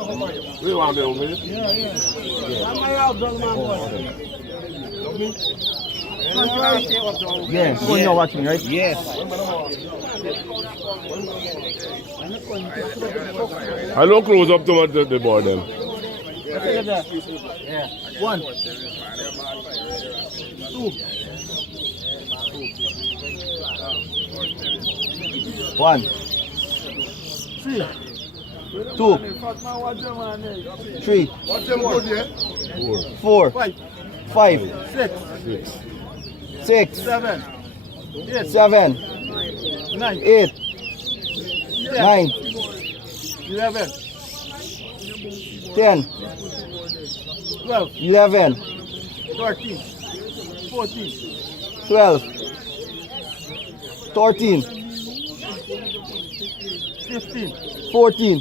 We want me over here. Yeah, so you're watching, right? Yes. I don't close up too much the board then. Yeah. 1, 2, 1, 3, 2, 3, 4, 5, 6, 7, 8, 9, 10, 11, 12, 13, 14,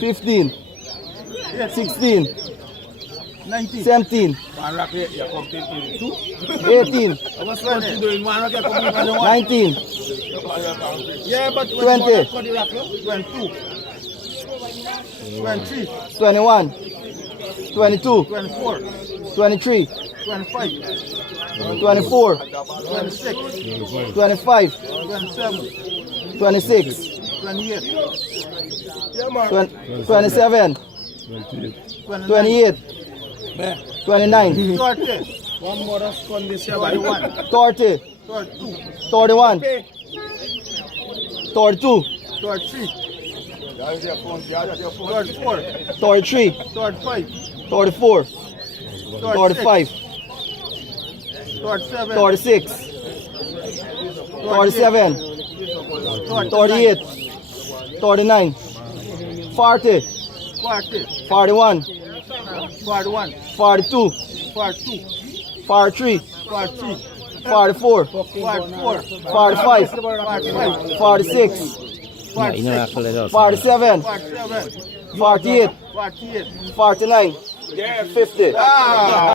15, 16, 17, 18, 19, 20, 21, 22, 23, 24, 25, 26, 27, 28, 29, 30, 31, 32, 33, 34, 35, 36, 37, 38, 39, 40, 41, 42, 43, 44, 45, 46, 47, 48, 49, 50.